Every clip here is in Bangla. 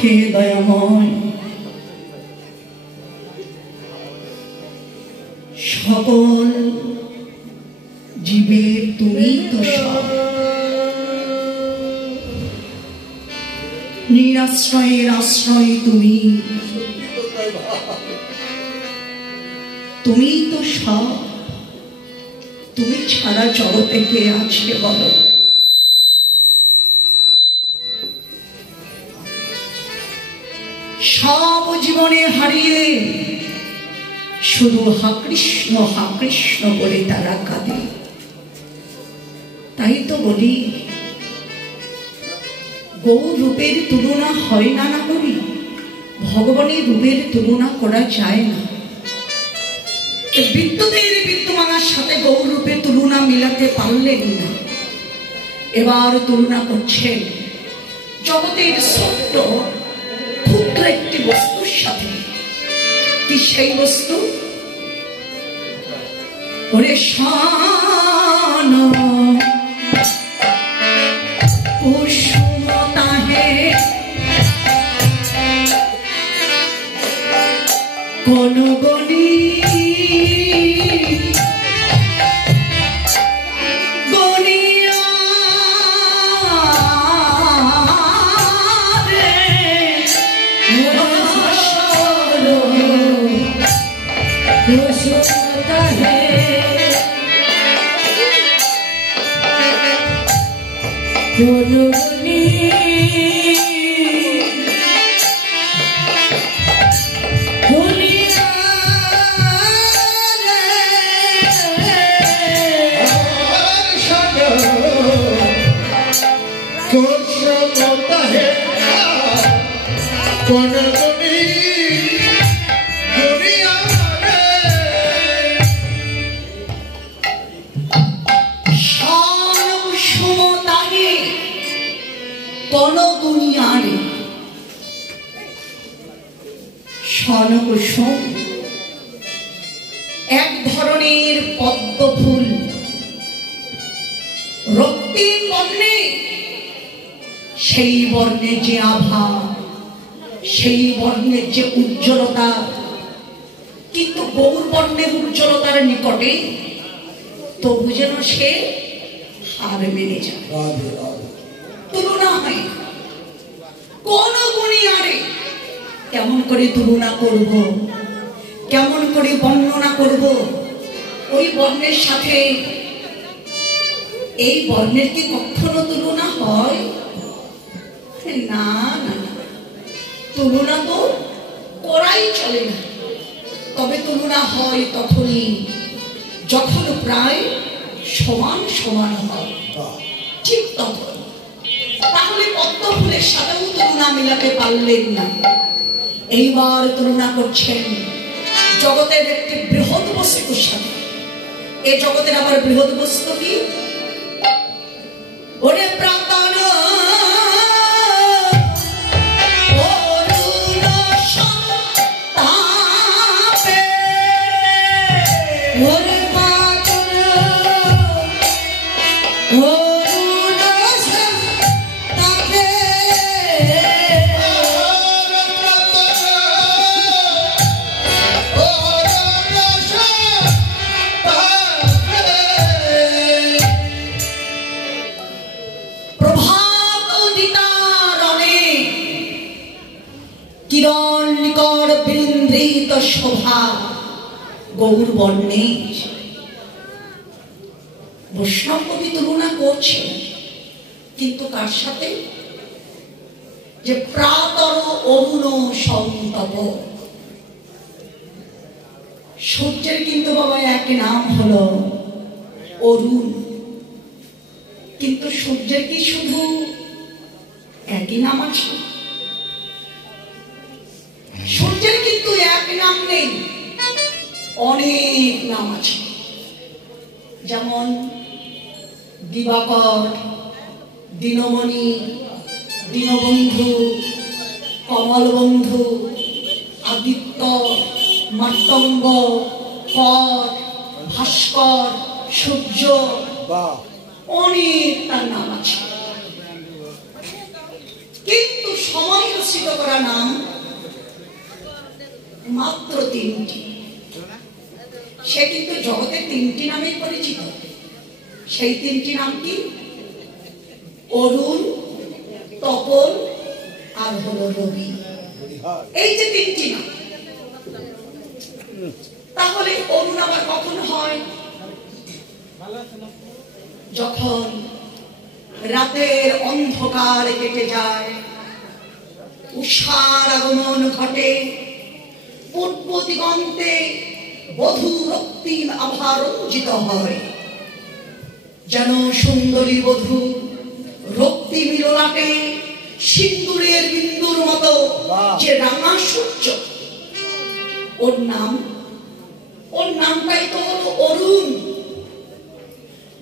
হে দয়াময়, সকল জীবের তুমি তো সব, নিরাশ্রয়ের আশ্রয় তুমি, তুমি তো সব। তুমি ছাড়া জগতে কে আছে বলো? সব জীবনে হারিয়ে শুধু হা কৃষ্ণ বলে তারা কাঁদে। তাই তো বলি, গৌর রূপের তুলনা হয় না না করি, ভগবানের রূপের তুলনা করা যায় না। বিদ্যুতের বিদ্যমানার সাথে গৌর রূপের তুলনা মিলাতে পারলেন না। এবার তুলনা করছেন জগতের ছোট্ট ক্ষুদ্র একটি বস্তুর সাথে। কি সেই বস্তু? ওরে শান কুসুমতা হে কোন গলি স্বর্ণকুসুম এক ধরনের পদ্ম ফুল, রক্তিম বর্ণে। সেই বর্ণের যে আভা, সেই বর্ণের যে উজ্জ্বলতা, কিন্তু গৌর বর্ণের উজ্জ্বলতার নিকটে তবু যেন সে হার মেনে যায়, তুলনা হয় না। কোন গুণী আরে কেমন করে তুলনা করব, কেমন করে বর্ণনা করব? ওই বর্ণের সাথে এই বর্ণের কি কখনো তুলনা হয়? না না, তুলনা তো করাই চলে না। তবে তুলনা হয় তখনই যখন প্রায় সমান সমান হয়, ঠিক তখন। তাহলে পদ্ম ফুলের সাথেও তুলনা মেলাতে পারলেন না। এইবার তুলনা করছেন জগতের একটি বৃহৎ বস্তুর সাথে। এই জগতের আবার বৃহৎ বস্তু কি? ওরে প্রাতন শোভা গৌর বর্ণের। বৈষ্ণব কবি তুলনা করছে, কিন্তু কার সাথে? যে প্রাতর অরুণ সন্তপ। সূর্যের কিন্তু বাবা এক নাম হলো অরুণ, কিন্তু সূর্যের কি শুধু একই নাম আছে? সূর্যের কিন্তু এক নাম নেই, অনেক নাম আছে। যেমন দিবাকর, দীনমণি, দীনবন্ধু, কমলবন্ধু, আদিত্য, মাতঙ্গ, কর, ভাস্কর, সূর্য, অনেক তার নাম আছে। কিন্তু সময় রসিক করা নাম মাত্র তিনটি। সে কিন্তু জগতে তিনটি নামেই পরিচিত। সেই তিনটি নাম কি? অরুণ, তপন আর হলো রবি। এই যে তিনটি নাম। তাহলে অরুণ আবার কখন হয়? যখন রাতের অন্ধকার কেটে যায়, উষার আগমন ঘটে, পূর্ব দিগন্তে বধূ রক্তিম আভা রঞ্জিত হয়, যেন সুন্দরী বধূ রক্তিম ললাটে সিন্দুরের বিন্দুর মতো যে রাঙা সূর্য। ওর নামটাই তো হলো অরুণ।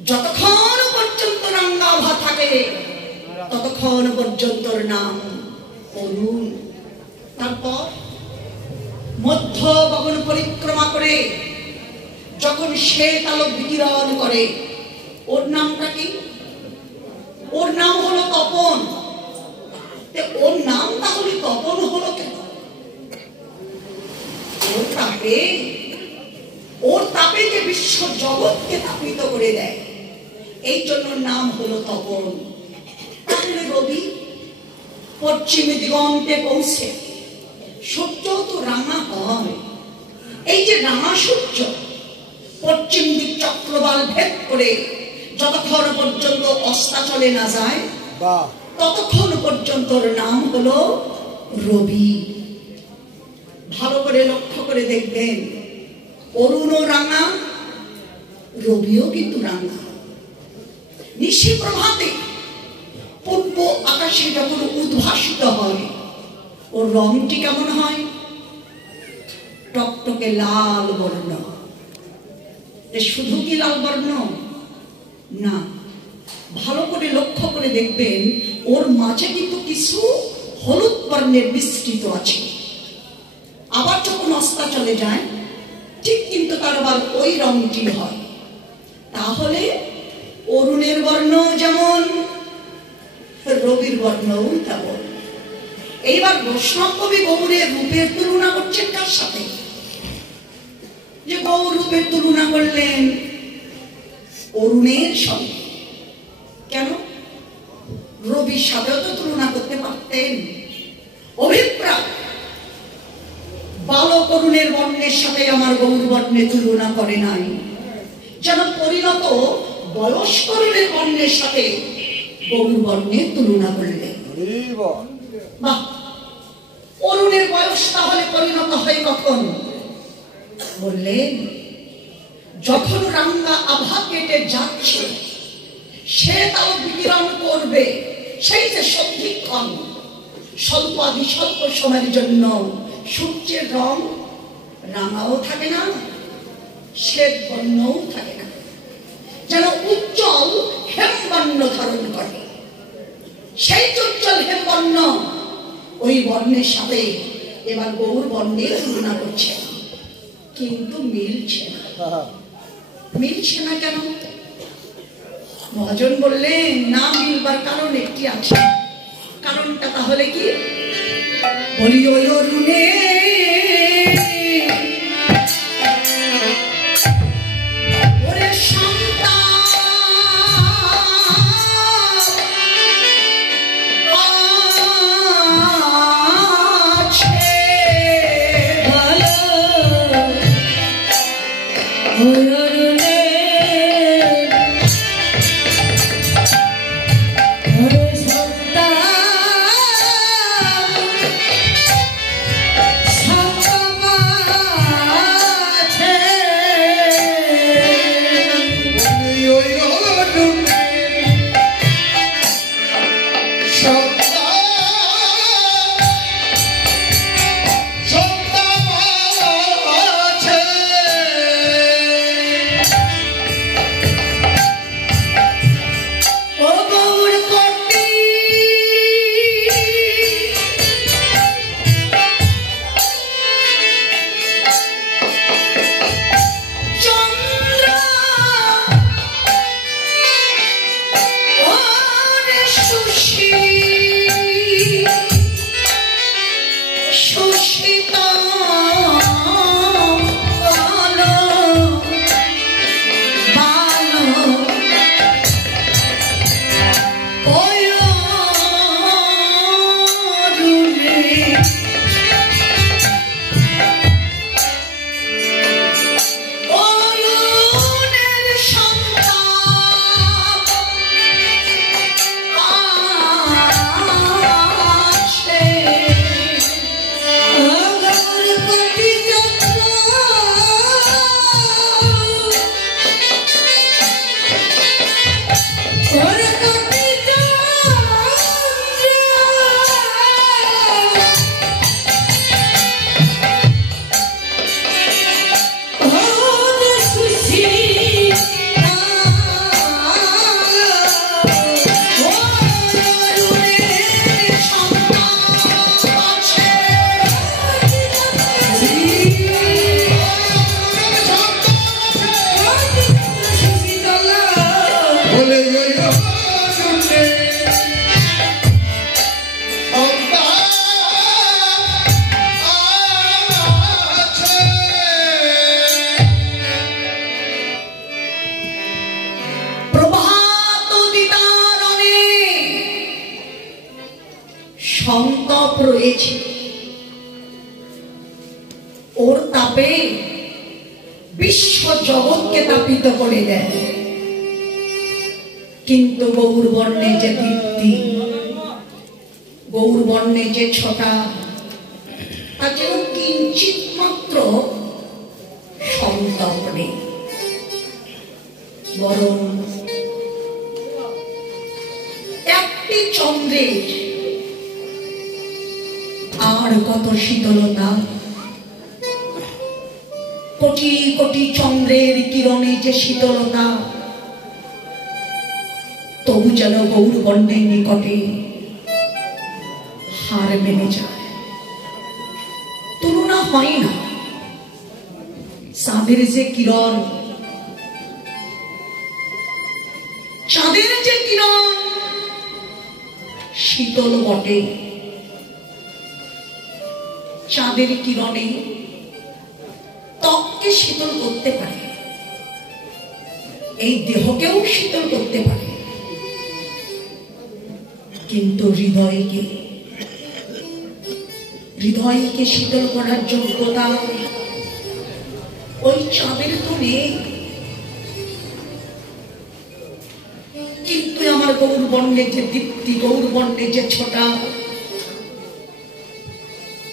যতক্ষণ পর্যন্ত রাঙ্গাভা থাকে ততক্ষণ পর্যন্ত নাম অরুণ। তারপর মধ্য গগন পরিক্রমা করে যখন শ্বেত আলো বিকিরণ করে, ওর নামটা কি? ওর নাম হলো তপন। ওর নাম তাহলে তপন হলো কেন? ওর তাপে যে বিশ্ব জগৎকে তাপিত করে দেয়, এই জন্য নাম হলো তপন। তাহলে রবি পশ্চিম দিগন্তে পৌঁছে সূর্য তো রাঙা হয়। এই যে রাঙা সূর্য পশ্চিম দিক চক্রবাল ভেদ করে যতক্ষণ পর্যন্ত অস্তাচলে না যায় ততক্ষণ পর্যন্ত নাম হলো রবি। ভালো করে লক্ষ্য করে দেখবেন, অরুণও রাঙা, রবিও কিন্তু রাঙা। নিশি প্রভাতে পূর্ব আকাশে যখন উদ্ভাসিত হয়, ওর রংটি কেমন হয়? টকটকে লাল বর্ণ। শুধু কি লাল বর্ণ না, ভালো করে লক্ষ্য করে দেখবেন ওর মাঝে কিন্তু কিছু হলুদ বর্ণের বিস্তৃত আছে। আবার যখন অস্তাচলে যায় ঠিক কিন্তু তার আবার ওই রংটি হয়। তাহলে অরুণের বর্ণ যেমন, রবির বর্ণও তেমন। এইবার বৈষ্ণব কবি গৌরের রূপের তুলনা করছেন কার সাথে? যে গৌর রূপের তুলনা করলেন অরুণের সঙ্গে। কেন? রবির সাথেও তো তুলনা করতে পারতেন। অভিপ্রায় বালক অরুণের বর্ণের সাথে আমার গৌর বর্ণের তুলনা করে নাই, যেন পরিণত বয়স্ক অরুণের বর্ণের সাথে গৌর বর্ণের তুলনা করলেন। বাহ! অরুণের বয়স তাহলে পরিণত হয় কখন? বললেন যখন রাঙ্গা আভা কেটে যাচ্ছে, সে তাও বিকিরণ করবে, সেই যে সন্ধিক্ষণ স্বল্প আদি স্বল্প সময়ের জন্য সূর্যের রং রাঙাও থাকে না, শ্বেত বর্ণও থাকে না, যেন উজ্জ্বল হেমবর্ণ ধারণ করে। সেই উজ্জ্বল হেমবর্ণ ওই বর্ণের সাথে এবার গৌর বর্ণের তুলনা করছে, কিন্তু মিলছে না। মিলছে না কেন? মহাজন বললেন না মিলবার কারণ একটি আছে। কারণটা তাহলে কি? বলি ওই অরুণে ওরে সুশীল সন্তপ রয়েছে, ওর তাপে বিশ্ব জগৎকে তাপিত করে দেয়। কিন্তু গৌরবর্ণে যে দীপ্তি, গৌরবর্ণে যে ছটা, তা যেন কিঞ্চিত মাত্র সন্তপ নেই, বরং একটি চন্দ্রের আর কত শীতলতা, কোটি কোটি চন্দ্রের কিরণে যে শীতলতা, তবু যেন গৌরবর্ণের নিকটে হার মেনে যায়, তুলনা হয় না। চাঁদের যে কিরণ, চাঁদের যে কিরণ শীতল বটে, চাঁদের কিরণে ত্বককে শীতল করতে পারে, এই দেহকেও শীতল করতে পারে, কিন্তু হৃদয়কে শীতল করার যোগ্যতা ওই চাঁদের তো নেই। কিন্তু আমার গৌরবর্ণের যে দীপ্তি, গৌরবর্ণের যে ছোটা,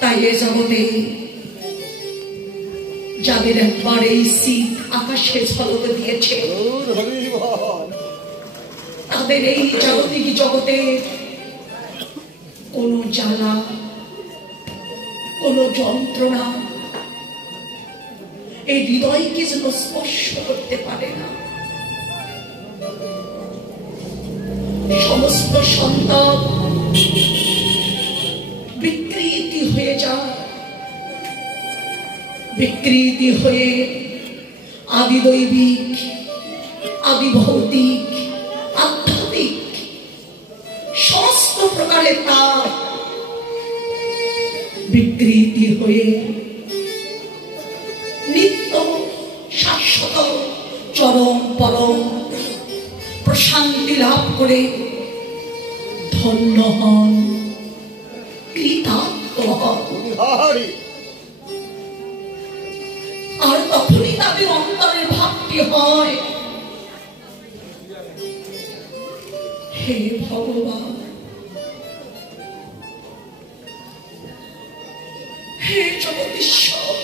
তাই এ জগতে যাদের একবার এই শীত আকাশে ঝলক দিয়েছে, তাদের এই জাগতিক জগতে কোন জ্বালা, কোন যন্ত্রণা এই হৃদয়কে যেন স্পর্শ করতে পারে না। সমস্ত সন্তাপ বিকৃতি হয়ে যায়, বিকৃতি হয়ে আদি দৈবিক, আদি ভৌতিক, আধ্যাত্মিক সমস্ত প্রকারের তাপ বিকৃতি হয়ে নিত্য শাশ্বত চরম পরম প্রশান্তি লাভ করে ধন্য হন, কৃতার্থ হন। আর তখনই তাদের অন্তরের ভাবটি হয়, হে ভগবান, হে জগদীশ্বর,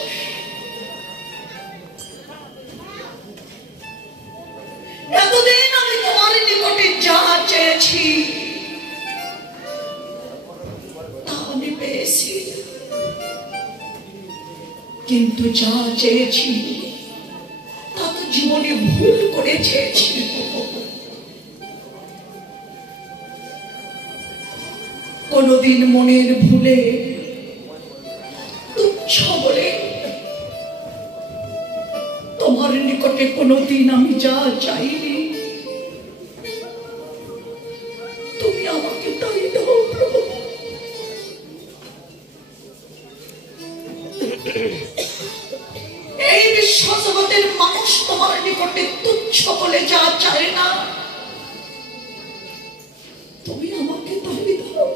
এতদিন আমি তোমার নিকটে যা চেয়েছি তা আমি পেয়েছি, কিন্তু যা চেয়েছি তা তো জীবনে ভুল করে চেয়েছি। কোনদিন মনের ভুলে তুচ্ছ বলে তোমার নিকটে কোনদিন আমি যা চাইনি তুমি আমাকে তাই দাও প্রভু। এই বিশ্ব জগতের মানুষ তোমার নিকটে তুচ্ছ বলে যা চায় না, তুমি আমাকে তাই দাও।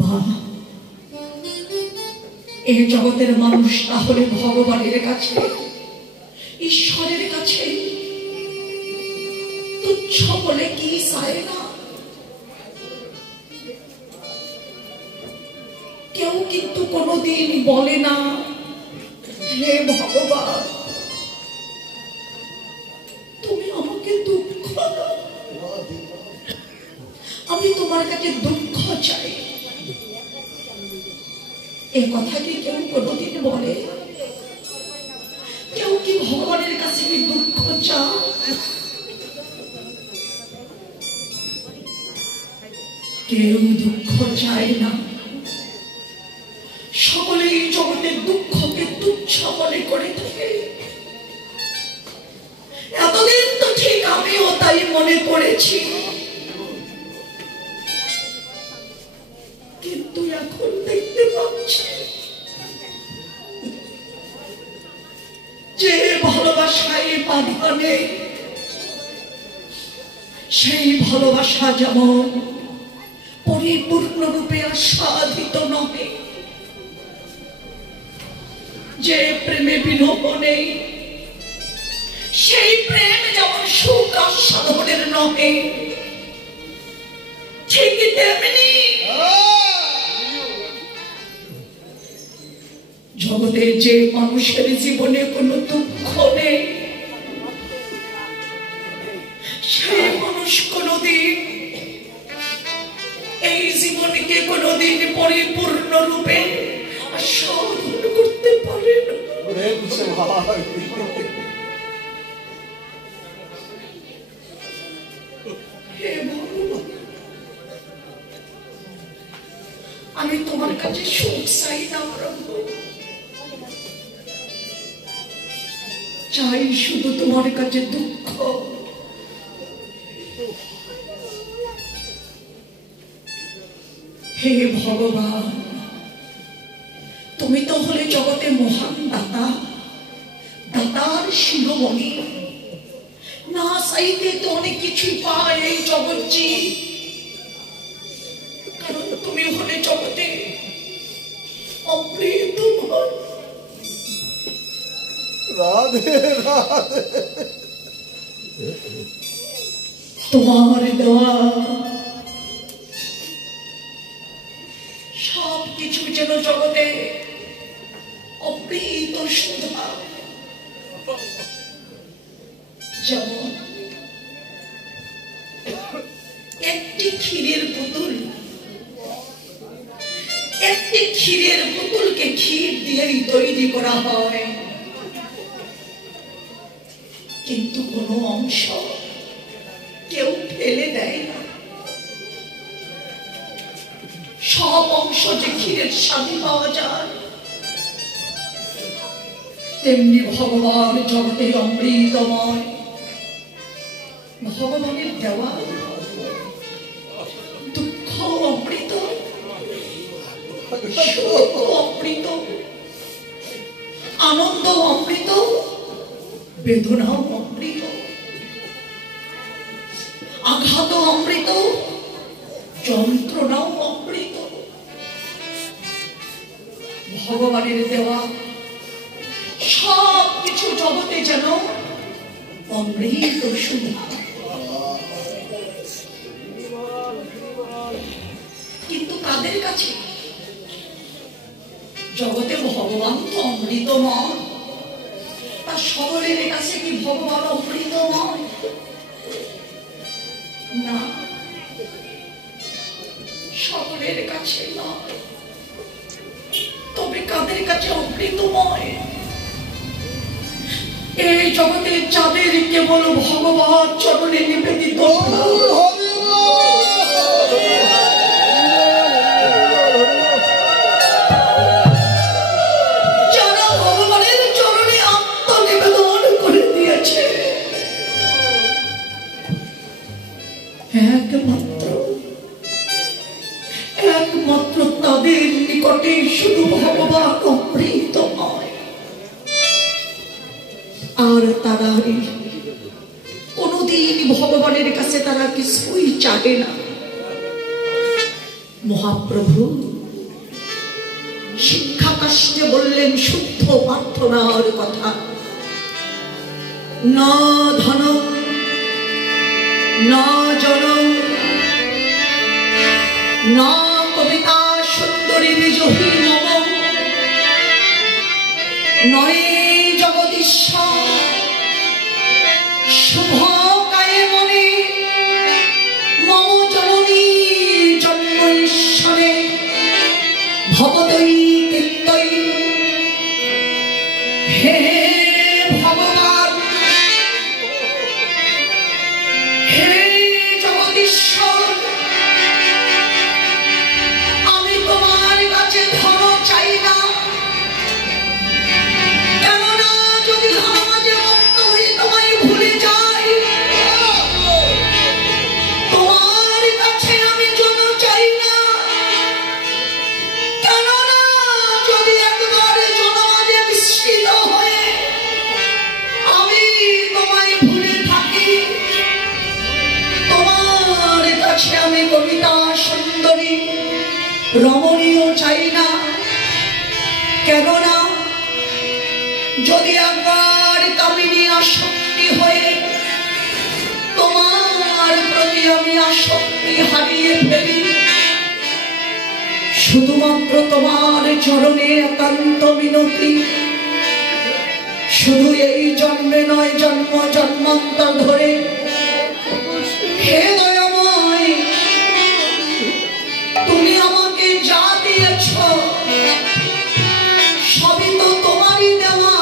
বাহ, এই জগতের মানুষ তাহলে ভগবানের কাছে, ঈশ্বরের কাছে তুচ্ছ বলে কি চায় না? কেউ কিন্তু কোনদিন বলে না, হে ভগবান তুমি আমাকে দুঃখ দাও, আমি তোমার কাছে দুঃখ চাই। এই কথা কি কেউ কোনদিন বলে? কেউ কি ভগবানের কাছে কি দুঃখ চায়? কেউ দুঃখ চায় না। সকলেই জগতের দুঃখকে তুচ্ছ বলে করে থাকে। এতদিন তো ঠিক আমিও তাই মনে করেছি, কিন্তু এখন দেখতে পাচ্ছি যে ভালোবাসায় বাধা নেই, সেই ভালোবাসা যেমন পরিপূর্ণরূপে আস্বাদিত নহে, যে প্রেমে বিলোপ নেই, সেই প্রেম যেমন সুখ আস্বাদনের নহে, ঠিক তেমনি জগতে যে মানুষের জীবনে কোনো দুঃখ নেই, সেই মানুষ কোনদিন এই জীবনকে কোনদিন পরিপূর্ণ রূপে আস্বাদন করতে পারে না। হে ভগবান, আমি তোমার কাছে সুখ চাই না প্রভু, চাই শুধু তোমার কাছে দুঃখ। হে ভগবান, তুমি তো হলে জগতে মহান দাতা, দাতার শিরোমণি। না চাইতে তো অনেক কিছুই পায় এই জগৎজি, কারণ তুমি হলে জগতে অমৃতময়। রাধে রাধে। তোমার দেওয়া সব কিছু যেন জগতে অমৃত সুধা। যেমন একটি ক্ষীরের পুতুল, একটি ক্ষীরের পুতুলকে ক্ষীর দিয়েই তৈরি করা হয়, কিন্তু কোনো অংশ কেউ ফেলে দেয় না। সব অংশ যে ক্ষীরের স্বাদে পাওয়া যায়, তেমনি ভগবান জগতে অমৃতময়। ভগবানের দেওয়া দুঃখ অমৃত, সুখ অমৃত, আনন্দ অমৃত, বেদনাও অমৃত, আঘাত অমৃত, যন্ত্রণাও অমৃত। ভগবানের দেওয়া সব কিছু জগতে যেন অমৃত সুধা। কিন্তু কাদের কাছে? জগতে ভগবান তো অমৃতময়, তা সকলের কাছে কি ভগবান অমৃতময়? না, সকলের কাছে না। তবে কাদের কাছে অমৃতময়? এই জগতে যাদের কেবল ভগবান চরণে নিবেদিত, যারা ভগবানের চরণে আত্মনিবেদন করে দিয়েছে, একমাত্র তাদের নিকটে শুধু ভগবান অমৃতময়। আর তারা কোনদিন ভগবানের কাছে তারা কিছুই চাহে না। মহাপ্রভু শিক্ষা কাষ্টে বললেন শুদ্ধ প্রার্থনার কথা। না ধন না জন না কবিতা সুন্দরী বিজয়ী মম, নয় জগদীশ্বর শুভ কায়ে মনে, মম জননী জন্ম ঈশ্বরে ভবতৈ কীর্তৈ। হে ভগবান, হে জগদীশ্বর, আমি তোমার কাছে ধন চাই না, কেননা যদি ধন মাঝে মত্ত হয়ে তোমায় ভুলে যায়, কাছে আমি কবিতা সুন্দরী রমণীয় চাই না, কেননা যদি একবার কামিনী আসক্তি হয়ে তোমার প্রতি আমি আসক্তি হারিয়ে ফেলি, শুধুমাত্র তোমার চরণে একান্ত মিনতি, শুধু এই জন্মে নয় জন্ম জন্মান্তর ধরে, হে দয়াময় তুমি আমাকে যা দিয়েছ সবই তো তোমারই দেওয়া,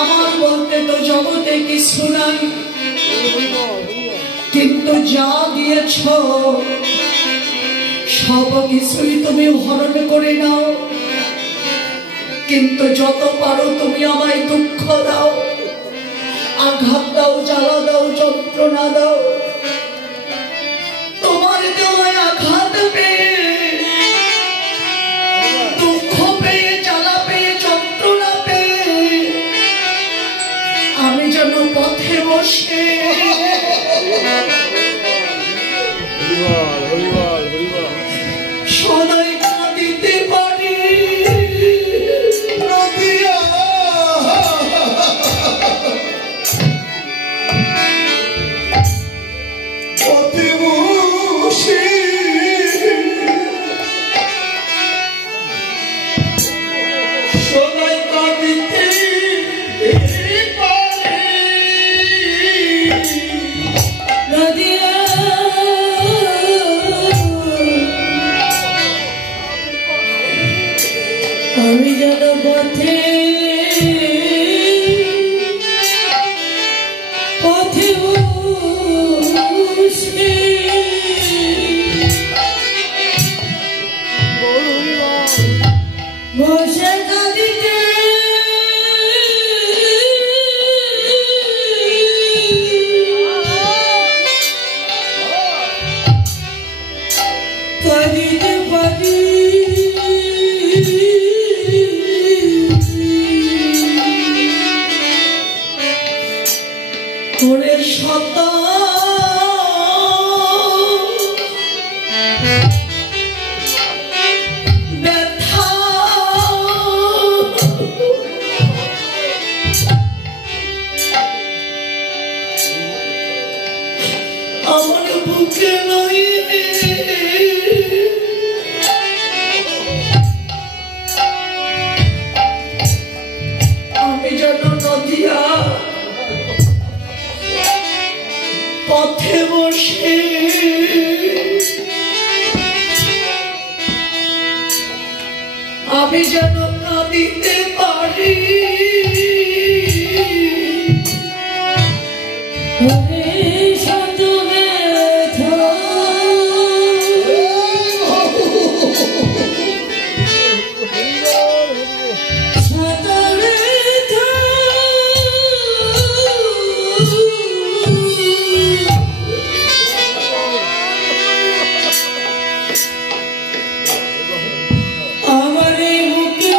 আমার বলতে তো জগতে কিছু নাই, কিন্তু যা দিয়েছ সব কিছুই তুমি হরণ করে নাও, কিন্তু যত পারো তুমি আমায় দুঃখ দাও, আঘাত দাও, জ্বালা দাও, যন্ত্রণা দাও। তোমার দেওয়ায় আঘাত পেয়ে, দুঃখ পেয়ে, জ্বালা পেয়ে, যন্ত্রণা পেয়ে আমি যেন পথে বসে সদাই কাঁদিতে পারি। আমি যেন পথে পথে বসে বসে কাঁদিতে কাঁদিতে পারি। তোরে শত ব্যথা আমার বুকে নয়, আমি যেন নদিয়া পথে বসে আমি যেন কাঁদিতে পারি। শত ব্যথা শত ব্যথা আমার এই বুকে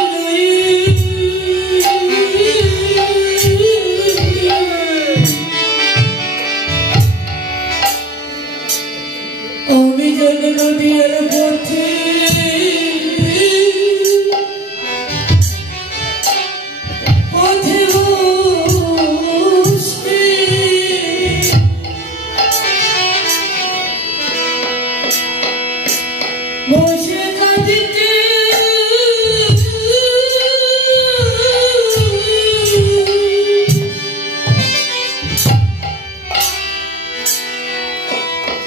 আমি যেন নদীর পথে পথে বসে বসে কাঁদিতে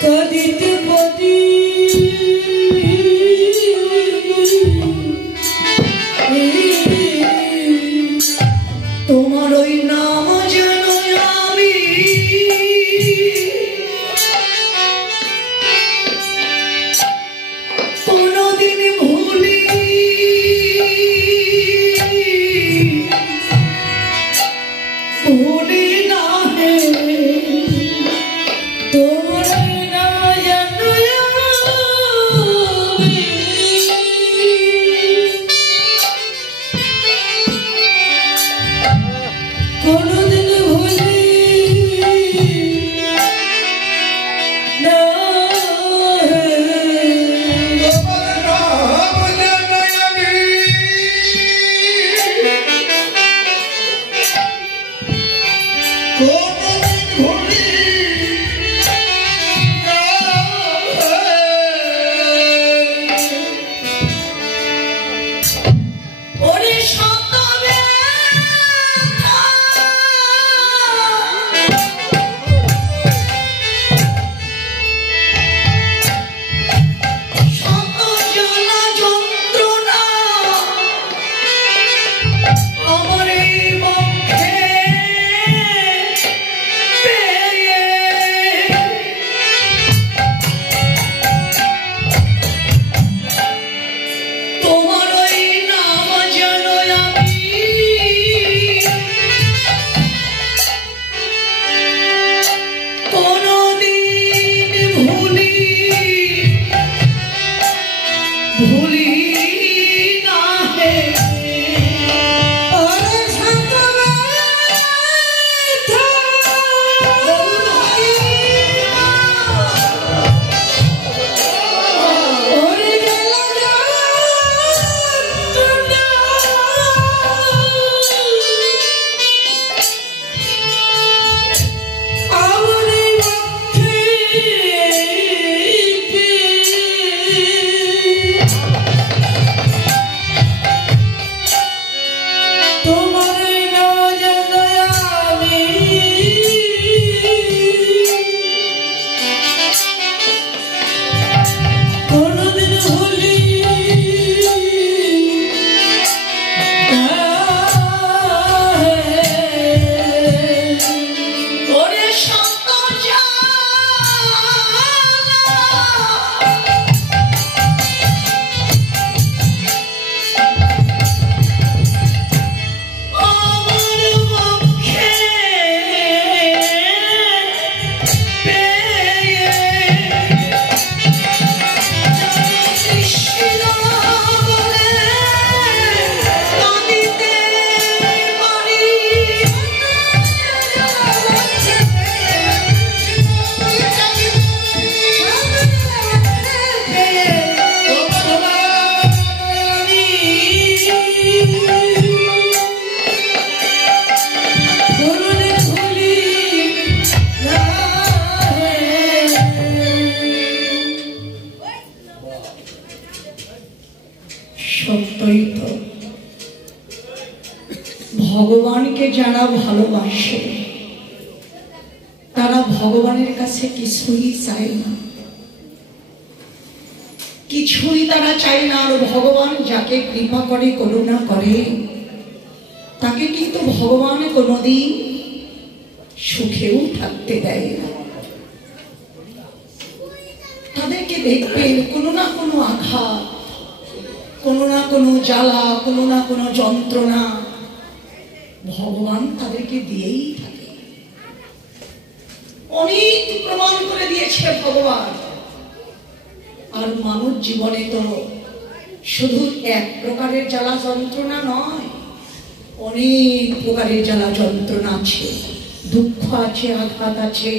কাঁদিতে পারি। তোমার ওই নাম যেন আমি কোনদিন ভুলি, ভুলি না হে। তোমার নাম যেন ভগবানকে যারা ভালোবাসে তারা ভগবানের কাছে কিছুই চায় না, কিছুই তারা চায় না। আর ভগবান যাকে কৃপা করে, করুণা করে, তাকে কিন্তু ভগবান কোনোদিন সুখেও থাকতে দেয় না। তাদেরকে দেখবেন কোনো না কোনো আঘাত, কোনো না কোনো জ্বালা, কোনো না কোনো যন্ত্রণা ভগবান তাদেরকে দিয়েই থাকে। অনেক প্রমাণ করে দিয়েছে ভগবান। আর মানব জীবনে তো শুধু এক প্রকারের জ্বালা যন্ত্রণা নয়, অনেক প্রকারের জ্বালা যন্ত্রণা আছে, দুঃখ আছে, আঘাত আছে,